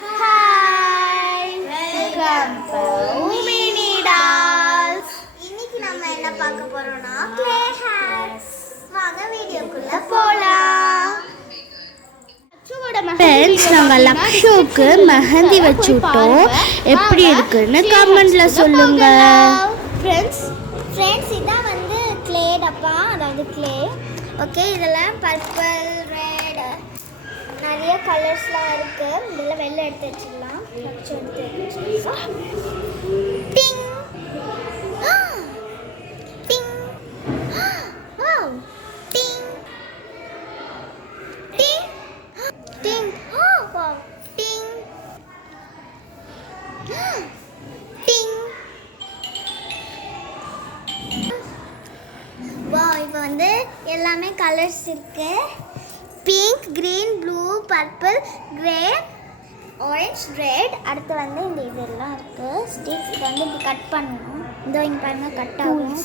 Hi welcome to mini dolls. இன்னைக்கு நம்ம என்ன பார்க்க போறோம்னா ப்ளே ஹேர்ஸ். வாங்க வீடியோக்குள்ள போலாம். ஃப்ரெண்ட்ஸ், நாங்கள் லக்ஷுக்கு மெஹந்தி வச்சுட்டோம். எப்படி இருக்குன்னு கமெண்ட்ல சொல்லுங்க. ஃப்ரெண்ட்ஸ் இதான் வந்து க்ளே டப்பா, அதாவது க்ளே. ஓகே, இதெல்லாம் பர்பிள், ரெட், நிறைய கலர்ஸ்லாம் இருக்கு. இதெல்லாம் வெளில எடுத்து வச்சிடலாம். டிங் டிங் வாவ் டிங் டிங் டிங் வாவ் டிங் டிங் வாவ். இப்போ வந்து எல்லாமே கலர்ஸ் இருக்கு. Pink, green, blue, purple, grey, orange, red. அடுத்து வந்து இந்த இதெல்லாம் இருக்கு ஸ்டிக். இதை வந்து இப்படி கட் பண்ணணும். இதோ இங்கே பாருங்க, கட் ஆகும்.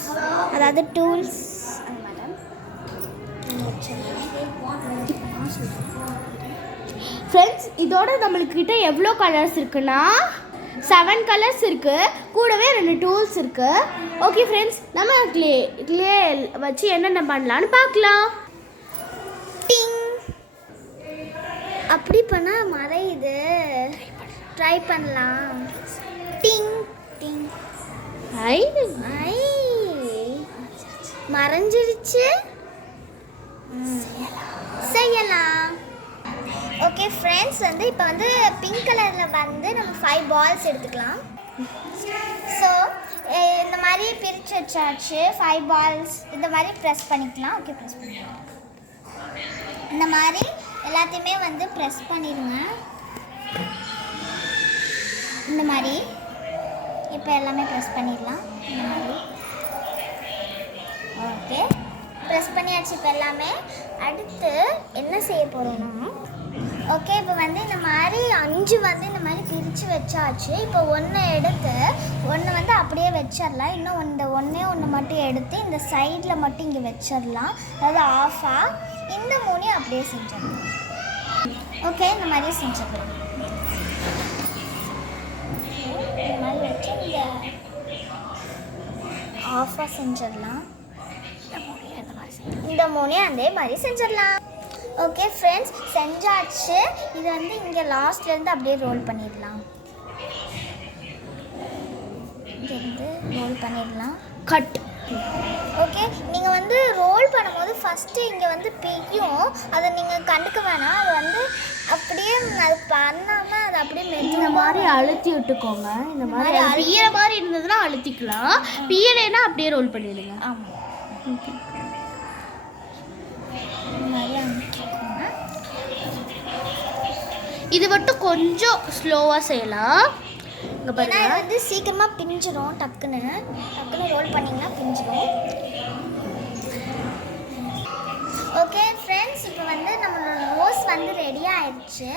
அதாவது டூல்ஸ் அந்த மாதிரி. ஃப்ரெண்ட்ஸ், இதோட நம்மளுக்கிட்ட எவ்வளோ கலர்ஸ் இருக்குன்னா 7 கலர்ஸ் இருக்கு. கூடவே 2 டூல்ஸ் இருக்கு. ஓகே ஃப்ரெண்ட்ஸ், நம்ம க்ளே வச்சு என்னென்ன பண்ணலான்னு பார்க்கலாம். டிங் அப்படி பண்ணால் மறையுது. ட்ரை பண்ணலாம். டிங் டிங் ஐ ஐ மறைஞ்சிருச்சு. செய்யலாம். ஓகே ஃப்ரெண்ட்ஸ், வந்து இப்போ வந்து பிங்க் கலரில் வந்து நம்ம 5 பால்ஸ் எடுத்துக்கலாம். ஸோ இந்த மாதிரி பிரித்து வச்சாச்சு. 5 பால்ஸ் இந்த மாதிரி ப்ரெஸ் பண்ணிக்கலாம். ஓகே, ப்ரெஸ் பண்ணிக்கலாம். இந்த மாதிரி எல்லாத்தையுமே வந்து ப்ரெஸ் பண்ணிடுங்க. இந்த மாதிரி இப்போ எல்லாமே ப்ரெஸ் பண்ணிடலாம். இந்த மாதிரி ஓகே, ப்ரெஸ் பண்ணியாச்சு. இப்போ எல்லாமே அடுத்து என்ன செய்ய போகிறோம்னா, ஓகே இப்போ வந்து இந்த மாதிரி 5 வந்து இந்த மாதிரி பிரித்து வச்சாச்சு. இப்போ 1 எடுத்து 1 வந்து அப்படியே வச்சிடலாம். இன்னும் இந்த ஒன்று மட்டும் எடுத்து இந்த சைடில் மட்டும் இங்கே வச்சிடலாம். அதாவது ஆஃபாக இந்த 3 அப்படியே செஞ்சிடலாம். ஓகே, இந்த மாதிரி செஞ்சிடலாம். இந்த மாதிரி வச்சு இந்த ஆஃபாக செஞ்சிடலாம். இந்த 3 அதே மாதிரி செஞ்சிடலாம். ஓகே ஃப்ரெண்ட்ஸ், செஞ்சாச்சு. இது வந்து இங்கே லாஸ்ட்லேருந்து அப்படியே ரோல் பண்ணிடலாம். இங்கேருந்து ரோல் பண்ணிடலாம். கட். ஓகே, நீங்கள் வந்து ரோல் பண்ணும்போது ஃபஸ்ட்டு இங்கே வந்து பிய்யும். அதை நீங்கள் கண்டுக்க வேணாம். அது வந்து அப்படியே அது பண்ணாமல் அது அப்படியே இந்த மாதிரி அழுத்தி விட்டுக்கோங்க. இந்த மாதிரி பிய்யிற மாதிரி இருந்ததுன்னா அழுத்திக்கலாம். பிய்யலைன்னா அப்படியே ரோல் பண்ணிடுங்க. ஆமாம், இந்த மாதிரி அமுக்கிக்கோங்க. இது மட்டும் கொஞ்சம் ஸ்லோவாக செய்யலாம். இங்கே ஏன்னா பாருங்க, இது வந்து சீக்கிரமாக பிஞ்சிடும். டக்குன்னு ரோல் பண்ணிங்கன்னா பிஞ்சிடும். ஓகே ஃப்ரெண்ட்ஸ், இப்போ வந்து நம்மளோட ரோஸ் வந்து ரெடி ஆயிடுச்சு.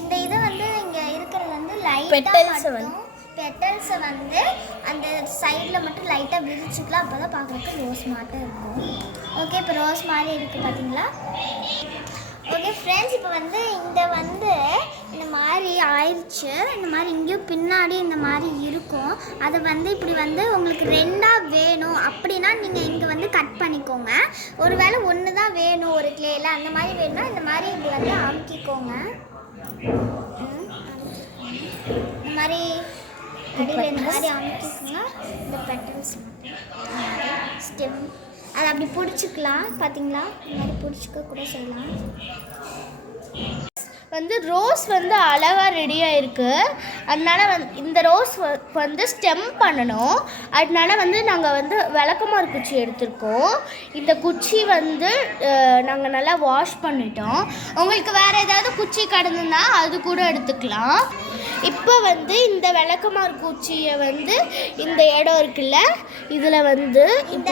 இந்த இது வந்து இங்கே இருக்கிறது வந்து பெட்டல்ஸை வந்து அந்த சைடில் மட்டும் லைட்டாக விரிச்சுக்கலாம். அப்போ தான் பார்க்குறதுக்கு ரோஸ் மாட்டம் இருக்கும். ஓகே, இப்போ ரோஸ் மாதிரி இருக்குது பார்த்தீங்களா? ஓகே ஃப்ரெண்ட்ஸ், இப்போ வந்து இந்த மாதிரி ஆயிடுச்சு. இந்த மாதிரி இங்கேயும் பின்னாடி இந்த மாதிரி இருக்கும். அதை வந்து இப்படி வந்து உங்களுக்கு 2ஆக வேணும் அப்படின்னா நீங்கள் இங்கே வந்து கட் பண்ணிக்கோங்க. ஒருவேளை 1 தான் வேணும் ஒரு கிளேயில், அந்த மாதிரி வேணும்னா இந்த மாதிரி இப்படி வந்து அமுக்கிக்கோங்க. இந்த மாதிரி அடியில் இந்த மாதிரி அமுக்கிக்கோங்க. இந்த பெட்டல்ஸ் ஸ்டெம் அதை அப்படி பிடிச்சிக்கலாம். பார்த்தீங்களா? இந்த மாதிரி பிடிச்சிக்க கூட செய்யலாம். வந்து ரோஸ் வந்து அழகாக ரெடியாக இருக்குது. அதனால் இந்த ரோஸ் வந்து ஸ்டெம் பண்ணணும். அதனால வந்து நாங்கள் வந்து விளக்கமாறு குச்சி எடுத்திருக்கோம். இந்த குச்சி வந்து நாங்கள் நல்லா வாஷ் பண்ணிட்டோம். உங்களுக்கு வேறு ஏதாவது குச்சி கிடந்துன்னா அது கூட எடுத்துக்கலாம். இப்போ வந்து இந்த விளக்கமாறு குச்சியை வந்து இந்த இடம் இருக்குல்ல, இதில் வந்து இந்த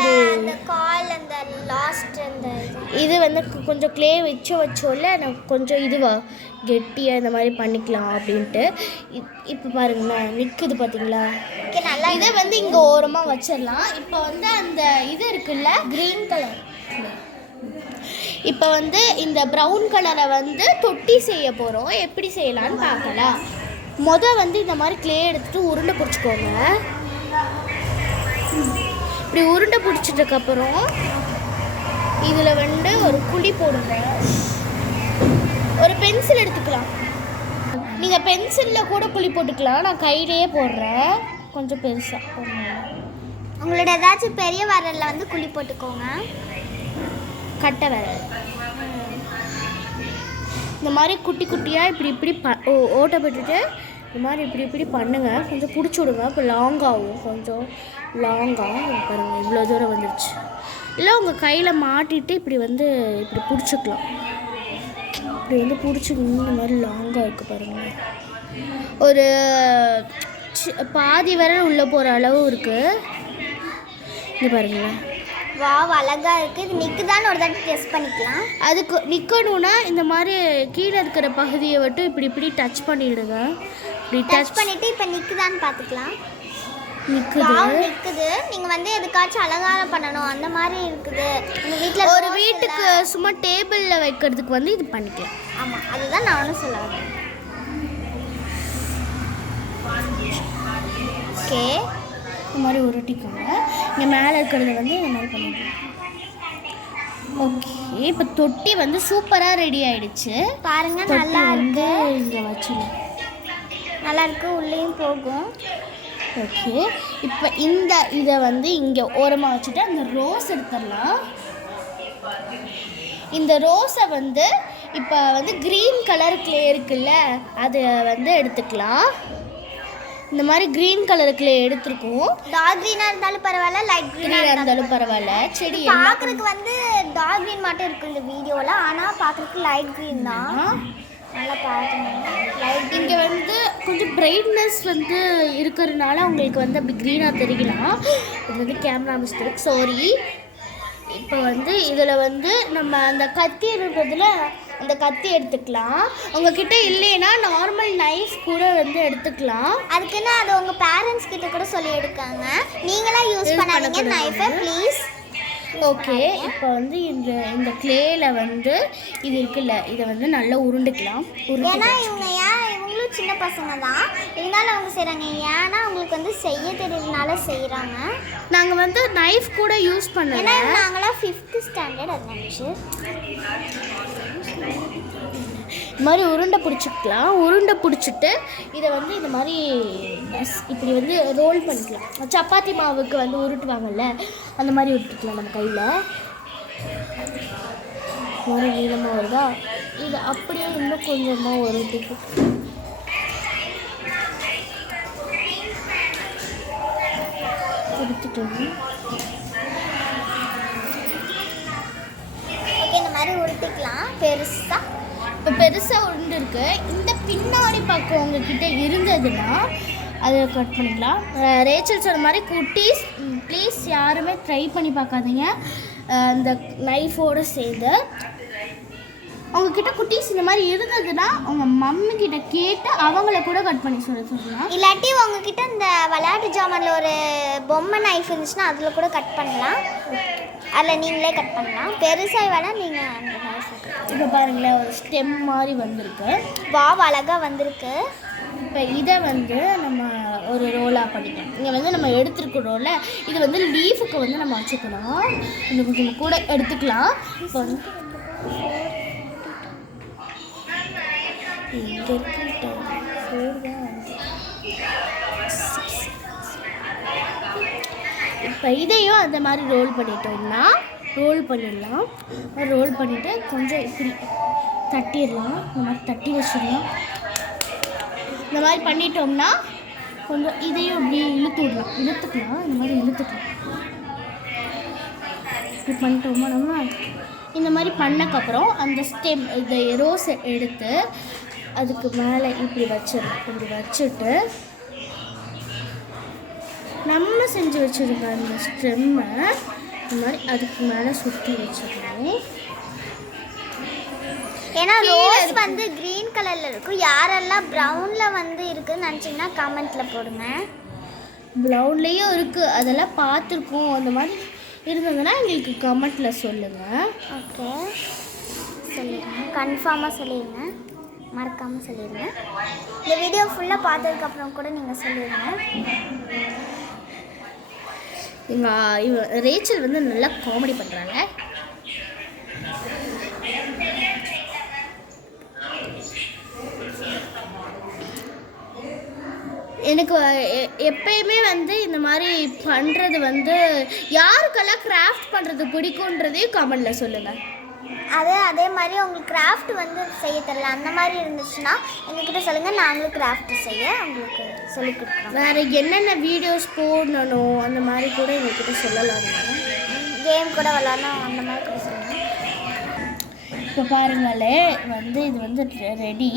கால் அந்த லாஸ்ட் அந்த இது வந்து கொஞ்சம் க்ளே வச்சோல்ல, நான் கொஞ்சம் கெட்டியாக இந்த மாதிரி பண்ணிக்கலாம் அப்படின்ட்டு. இப்போ பாருங்களேன், நிற்குது பார்த்தீங்களா? நல்லா இதை வந்து இங்கே ஓரமாக வச்சிடலாம். இப்போ வந்து அந்த இது இருக்குல்ல, க்ரீன் கலர், இப்போ வந்து இந்த ப்ரௌன் கலரை வந்து தொட்டி செய்ய போகிறோம். எப்படி செய்யலான்னு பார்க்கலாம். வந்து இந்த மாதிரி க்ளே எடுத்துட்டு உருண்டை பிடிச்சிக்கோங்க. இப்படி உருண்டை பிடிச்சிட்டதுக்கப்புறம் இதில் வந்து ஒரு குழி போடுங்க. ஒரு பென்சில் எடுத்துக்கலாம். நீங்கள் பென்சிலில் கூட குழி போட்டுக்கலாம். நான் கையிலேயே போடுறேன், கொஞ்சம் பெருசாக போடுங்க. உங்களோட ஏதாச்சும் பெரிய விரலில் வந்து குழி போட்டுக்கோங்க. கட்டை விரல் இந்த மாதிரி குட்டி குட்டியாக இப்படி ஓட்டை போட்டுட்டு இந்த மாதிரி இப்படி பண்ணுங்கள். கொஞ்சம் பிடிச்சி விடுங்க. இப்போ லாங்காகும், கொஞ்சம் லாங்காக பாருங்கள். இவ்வளோ தூரம் வந்துடுச்சு. இல்லை உங்கள் கையில் மாட்டிட்டு இப்படி பிடிச்சிக்கலாம். இப்படி பிடிச்சிக்கணும். இந்த மாதிரி லாங்காக இருக்குது பாருங்கள். ஒரு பாதி விரல் உள்ளே போகிற அளவு இருக்குது. இங்கே பாருங்களேன். அழகா இருக்குது. இது நிற்குதான்னு ஒரு தடவை டெஸ்ட் பண்ணிக்கலாம். அதுக்கு நிற்கணுன்னா இந்த மாதிரி கீழே இருக்கிற பகுதியை மட்டும் இப்படி டச் பண்ணிவிடுங்க. இப்படி டச் பண்ணிவிட்டு இப்போ நிற்குதான்னு பார்த்துக்கலாம். நிற்குது. நீங்கள் வந்து எதுக்காச்சும் அலங்காரம் பண்ணணும் அந்த மாதிரி இருக்குது. உங்கள் வீட்டில் ஒரு வீட்டுக்கு சும்மா டேபிளில் வைக்கிறதுக்கு வந்து இது பண்ணிக்கலாம். ஆமாம், அதுதான் நானும் சொல்ல வரேன். ஓகே, இந்த மாதிரி உருட்டிக்கோங்க. இங்கே மேலே இருக்கிறத வந்து இந்த மாதிரி பண்ணிக்கலாம். ஓகே, இப்போ தொட்டி வந்து சூப்பராக ரெடி ஆகிடுச்சு பாருங்கள். நல்லா இருக்கு. இங்கே வச்சிடலாம். நல்லா இருக்கு, உள்ளேயும் போகும். ஓகே, இப்போ இதை வந்து இங்கே ஓரமாக வச்சுட்டு அந்த ரோஸ் எடுத்துடலாம். இந்த ரோஸை வந்து இப்போ வந்து க்ரீன் கலர் க்ளே இருக்குல்ல, அதை வந்து எடுத்துக்கலாம். இந்த மாதிரி க்ரீன் கலர் க்ளே எடுத்துருக்கோம். டார்க் க்ரீனாக இருந்தாலும் பரவாயில்ல, லைட் க்ரீனாக இருந்தாலும் பரவாயில்ல. செடி பார்க்குறதுக்கு வந்து டார்க் க்ரீன் மட்டும் இருக்குது இந்த வீடியோவில். ஆனால் பார்க்குறதுக்கு லைட் க்ரீன் தான். நல்லா பார்க்கணும். லைட் இங்கே வந்து கொஞ்சம் பிரைட்னஸ் வந்து இருக்கிறதுனால உங்களுக்கு வந்து அப்படி க்ரீனாக தெரியலாம். இது வந்து கேமரா மிஸ்டேக், சாரி. இப்போ வந்து இதில் வந்து நம்ம அந்த கத்தி இருக்கிறதுல அந்த கத்தி எடுத்துக்கலாம். உங்ககிட்ட இல்லைன்னா நார்மல் நைஃப் கூட வந்து எடுத்துக்கலாம். அதுக்குன்னு அது உங்கள் பேரண்ட்ஸ் கிட்ட கூட சொல்லி எடுக்காங்க. நீங்களாம் யூஸ் பண்ணாதீங்க நைஃபை ப்ளீஸ். ஓகே, இப்போ வந்து இந்த க்ளேயில் வந்து இது இருக்குல்ல, இதை வந்து நல்லா உருண்டுக்கலாம். ஏன்னா இவங்களும் சின்ன பசங்க தான், இருந்தாலும் அவங்க செய்கிறாங்க. ஏன்னா அவங்களுக்கு வந்து செய்ய தெரியறதுனால செய்கிறாங்க. நாங்கள் வந்து நைஃப் கூட யூஸ் பண்ணோம். ஏன்னா நாங்களாம் 5th ஸ்டாண்டர்ட் அது நினச்சி இது மாதிரி உருண்டை பிடிச்சிக்கலாம். உருண்டை பிடிச்சிட்டு இதை வந்து இந்த மாதிரி இப்படி வந்து ரோல் பண்ணிக்கலாம். சப்பாத்தி மாவுக்கு வந்து உருட்டுவாங்கல்ல, அந்த மாதிரி உருட்டிக்கலாம். நம்ம கையில் ஒரு நீளமாக வருதா, இது அப்படியே இன்னும் கொஞ்சமாக உருட்டிக்கு எடுத்துட்டோம். ஓகே, இந்த மாதிரி உருட்டிக்கலாம் பெருசாக. இப்போ பெருசாக உருண்டு இருக்கு. இந்த பின்னாடி பக்கம் உங்ககிட்ட இருந்ததுன்னா அதை கட் பண்ணிக்கலாம். ரேச்சல் சொன்ன மாதிரி குட்டீஸ் ப்ளீஸ் யாருமே ட்ரை பண்ணி பார்க்காதீங்க இந்த நைஃபோடு சேர்ந்து. உங்ககிட்ட குட்டீஸ் இந்த மாதிரி இருந்ததுன்னா உங்கள் மம்மி கிட்ட கேட்டு அவங்கள கூட கட் பண்ணி சொல்லலாம். இல்லாட்டி உங்ககிட்ட இந்த விளையாட்டு ஜாமானில் ஒரு பொம்மை நைஃப் இருந்துச்சுன்னா அதில் கூட கட் பண்ணலாம். அதில் நீங்களே கட் பண்ணலாம். பெருசாக வேணால் நீங்கள் அந்த நைஃப். இப்போ பாருங்களேன், ஒரு ஸ்டெம் மாதிரி வந்திருக்கு. அழகாக வந்திருக்கு. இப்போ இதை வந்து நம்ம ஒரு ரோலாக பண்ணிக்கலாம். இங்கே வந்து நம்ம எடுத்துருக்கிறோம்ல, இது வந்து லீஃபுக்கு வந்து நம்ம வச்சுக்கலாம். இன்னும் கொஞ்சம் கூட எடுத்துக்கலாம். இப்போ வந்து இங்கே இருக்கு 4 தான். இப்போ இதையும் அந்த மாதிரி ரோல் பண்ணிட்டோம்னா ரோல் பண்ணிடலாம். ரோல் பண்ணிவிட்டு கொஞ்சம் இப்படி தட்டிடலாம். இந்த மாதிரி தட்டி வச்சிடலாம். இந்த மாதிரி பண்ணிட்டோம்னா கொஞ்சம் இதையும் இப்படி இழுத்துக்கலாம். இந்த மாதிரி இழுத்துக்கலாம். இப்படி பண்ணிட்டோமா நம்ம இந்த மாதிரி பண்ணக்கப்புறம் அந்த ஸ்டெம் இந்த ரோஸை எடுத்து அதுக்கு மேலே இப்படி வச்சிடலாம். இப்படி வச்சுட்டு நம்ம செஞ்சு வச்சுருக்க அந்த ஸ்டெம்மை இந்த மாதிரி அதுக்கு மேலே சுற்றி வச்சிடணும். ஏன்னா ரோஸ் வந்து க்ரீன் கலரில் இருக்கும். யாரெல்லாம் ப்ரௌனில் வந்து இருக்குதுன்னு நினச்சிங்கன்னா கமெண்ட்டில் போடுங்க. ப்ரௌன்லேயும் இருக்குது, அதெல்லாம் பார்த்துருக்கோம். அந்த மாதிரி இருந்ததுன்னா எங்களுக்கு கமெண்ட்டில் சொல்லுங்கள். ஓகே, சொல்லிடுங்க, கன்ஃபார்மாக சொல்லிடுங்க. மறக்காமல் சொல்லிடுங்க. இந்த வீடியோ ஃபுல்லாக பார்த்ததுக்கப்புறம் கூட நீங்கள் சொல்லிடுங்க. ரேச்சல் வந்து நல்லா காமெடி பண்ணுறாங்க. எனக்கு எப்பயுமே வந்து இந்த மாதிரி பண்ணுறது வந்து யாருக்கெல்லாம் கிராஃப்ட் பண்ணுறது பிடிக்குன்றதையும் கமெண்டில் சொல்லுங்கள். அதே மாதிரி உங்களுக்கு கிராஃப்ட் வந்து செய்ய தெரியல அந்த மாதிரி இருந்துச்சுன்னா எங்ககிட்ட சொல்லுங்கள், நாங்களும் கிராஃப்ட் செய்ய உங்களுக்கு சொல்லிக் கொடுக்குறோம். வேறு என்னென்ன வீடியோஸ் போடணும் அந்த மாதிரி கூட எங்ககிட்ட சொல்லலாம். கேம் கூட விளாட்ணும் அந்த மாதிரி கூட சொல்லுங்கள். இப்போ பாருங்களே வந்து இது வந்து ரெடி.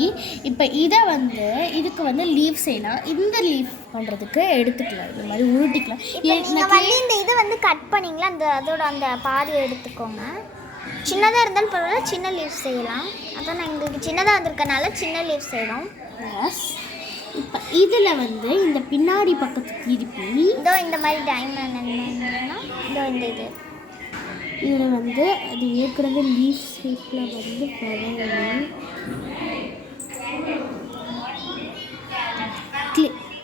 இப்போ இதை வந்து இதுக்கு வந்து லீவ் செய்யலாம். இந்த லீவ் பண்ணுறதுக்கு எடுத்துக்கலாம், இந்த மாதிரி உருட்டிக்கலாம். நீங்கள் வந்து இந்த இதை வந்து கட் பண்ணிங்களா அதோட அந்த பாதி எடுத்துக்கோங்க. சின்னதாக இருந்தாலும் பரவாயில்ல, சின்ன லீவ் செய்யலாம். அதான் நான் எங்களுக்கு சின்னதாக வந்திருக்கனால சின்ன லீவ் செய்கிறோம். எஸ். இப்போ இதில் வந்து இந்த பின்னாடி பக்கத்து திருப்பி இதோ இந்த மாதிரி டைமண்ட் இதோ இந்த இதில் வந்து அது ஏற்கனவே லீஃப் ஷேப்பில் வந்து பரவணும்.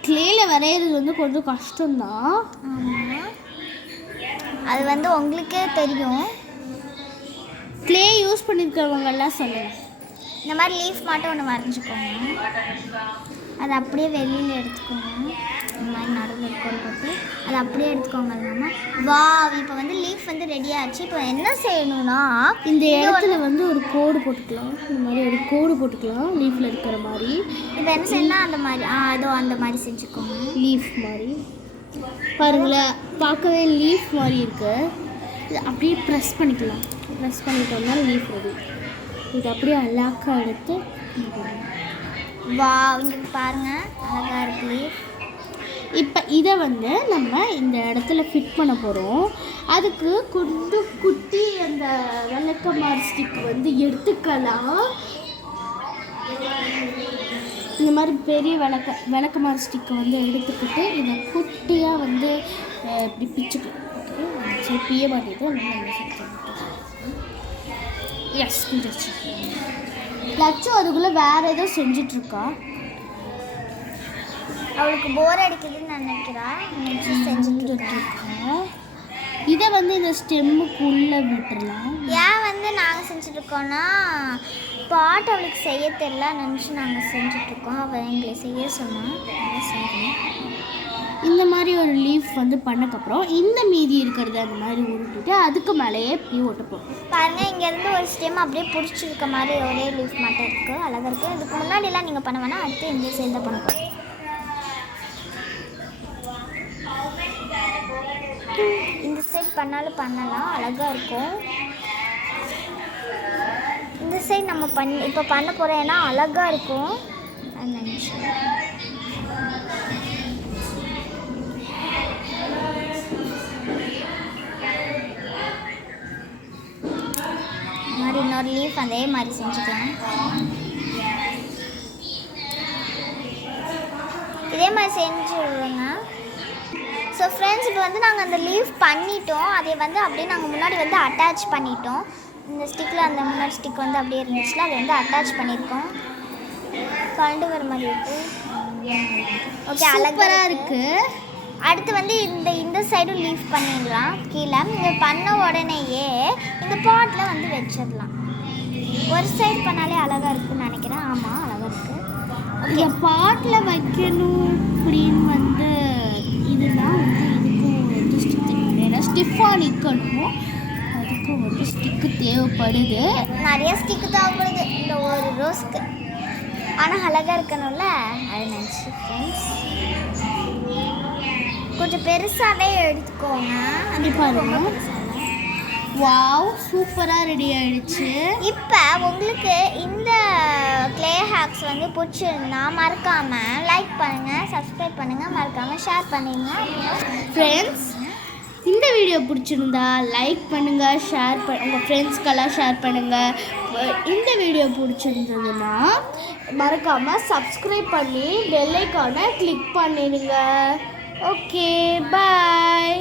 கிளேயில் வரைகிறது வந்து கொஞ்சம் கஷ்டம்தான். ஆமாம், அது வந்து உங்களுக்கே தெரியும். கிளே யூஸ் பண்ணியிருக்கிறவங்கெல்லாம் சொல்லுங்கள். இந்த மாதிரி லீஃப் மட்டும் ஒன்று வரைஞ்சிக்கோங்க. அதை அப்படியே வெளியில் எடுத்துக்கோங்க. இந்த மாதிரி நடுவில் கோடு போட்டு அதை அப்படியே எடுத்துக்கோங்க. இல்லாமல் வா இப்போ வந்து லீஃப் வந்து ரெடி ஆச்சு. இப்போ என்ன செய்யணும்னா இந்த இடத்துல வந்து ஒரு கோடு போட்டுக்கலாம். இந்த மாதிரி ஒரு கோடு போட்டுக்கலாம் லீஃபில் இருக்கிற மாதிரி. இப்போ என்ன செய்யணும் அந்த மாதிரி அதோ அந்த மாதிரி செஞ்சுக்கோங்க. லீஃப் மாதிரி பாருங்களேன், பார்க்கவே லீஃப் மாதிரி இருக்கு. இது அப்படியே ப்ரெஸ் பண்ணிக்கலாம். ப்ரெஸ் பண்ணிட்டோம்னா லீஃப் ரெடி. இது அப்படியே அழகாக எடுத்து வா இங்கே பாருங்கள், அழகாக இருக்கு லீஃப். இப்போ இதை வந்து நம்ம இந்த இடத்துல ஃபிட் பண்ண போகிறோம். அதுக்கு கொஞ்சம் குட்டி அந்த விளக்கமாறு ஸ்டிக் வந்து எடுத்துக்கலாம். இந்த மாதிரி பெரிய விளக்கமாறு ஸ்டிக்கை வந்து எடுத்துக்கிட்டு இதை குட்டியாக வந்து இப்படி பிச்சுக்கலாம். ஓகே, சரி பிய மாட்டேங்குது. எஸ், பிடிச்சி லட்சம் அதுக்குள்ளே வேறு ஏதோ செஞ்சிட்ருக்கா. அவளுக்கு போர் அடிக்குதுன்னு நினைக்கிறா, செஞ்சுட்டு இருக்கா. இதை வந்து இந்த ஸ்டெம்முக்குள்ளே விட்டுடலாம். ஏன் வந்து நாங்கள் செஞ்சுட்ருக்கோன்னா பாட் அவளுக்கு செய்ய தெரியல நினச்சி நாங்கள் செஞ்சிட்ருக்கோம். அவள் எங்களை செய்ய சொன்னால் செய்யணும். இந்த மாதிரி ஒரு லீஃப் வந்து பண்ணக்கப்புறம் இந்த மீதி இருக்கிறத அந்த மாதிரி உருட்டிட்டு அதுக்கு மேலேயே இப்படி ஒட்டப்போம். பாருங்கள், இங்கேருந்து ஒரு ஸ்டெம் அப்படியே பிடிச்சிருக்க மாதிரி ஒரே லீஃப் மட்டும் இருக்குது. அழகாக இருக்குது. இதுக்கு முன்னாடிலாம் நீங்கள் பண்ண வேணால் அடுத்து இந்த சைடு தான் பண்ண போகிறோம். இந்த சைட் பண்ணாலும் பண்ணலாம், அழகாக இருக்கும். இந்த சைட் நம்ம இப்போ பண்ண போகிறோம், ஏன்னா அழகாக இருக்கும். அது நினச்சேன். மாதிரி இன்னொரு லீஃப் அதே மாதிரி செஞ்சுக்கலாம். இதே மாதிரி செஞ்சுருவேங்க. ஸோ ஃப்ரெண்ட்ஸ், இப்போ வந்து நாங்கள் அந்த லீஃப் பண்ணிட்டோம். அதை வந்து அப்படியே நாங்கள் முன்னாடி வந்து அட்டாச் பண்ணிட்டோம். இந்த ஸ்டிக்கில் அந்த முன்னாடி ஸ்டிக் வந்து அப்படியே இருந்துச்சுல, அதை வந்து அட்டாச் பண்ணியிருக்கோம். கலண்டு வர மாதிரி இருக்குது. ஓகே, அழகாக இருக்குது. அடுத்து வந்து இந்த சைடும் லீஃப் பண்ணிடலாம். கீழே இங்கே பண்ண உடனேயே இந்த பாட்டில் வந்து வச்சிடலாம். ஒரு சைடு பண்ணாலே அழகாக இருக்குன்னு நினைக்கிறேன். ஆமாம், அழகாக இருக்குது. இந்த பாட்டில் வைக்கணும் அப்படின்னு வந்து இதுதான் வந்து இதுக்கும் வந்து ஸ்டிக் ஏன்னா ஸ்டிஃபாக நிற்கணும். அதுக்கும் வந்து ஸ்டிக்கு தேவைப்படுது. நிறைய ஸ்டிக்கு தேவைப்படுது இந்த ஒரு ரோஸ்க்கு. ஆனால் அழகாக இருக்கணும்ல, அது நினச்சி ஃப்ரெண்ட்ஸ் கொஞ்சம் பெருசாகவே எடுத்துக்கோங்க. அப்படி பாருங்க. வாவ், சூப்பராக ரெடி ஆகிடுச்சு. இப்போ உங்களுக்கு இந்த க்ளே ஹேக்ஸ் வந்து பிடிச்சிருந்தா மறக்காமல் லைக் பண்ணுங்கள், சப்ஸ்கிரைப் பண்ணுங்கள், மறக்காமல் ஷேர் பண்ணுங்க. ஃப்ரெண்ட்ஸ், இந்த வீடியோ பிடிச்சிருந்தா லைக் பண்ணுங்கள், ஷேர் உங்கள் ஃப்ரெண்ட்ஸ்க்கெல்லாம் ஷேர் பண்ணுங்கள். இந்த வீடியோ பிடிச்சிருந்ததுன்னா மறக்காமல் சப்ஸ்கிரைப் பண்ணி பெல் ஐக்கானை கிளிக் பண்ணிடுங்க. ஓகே, பாய்.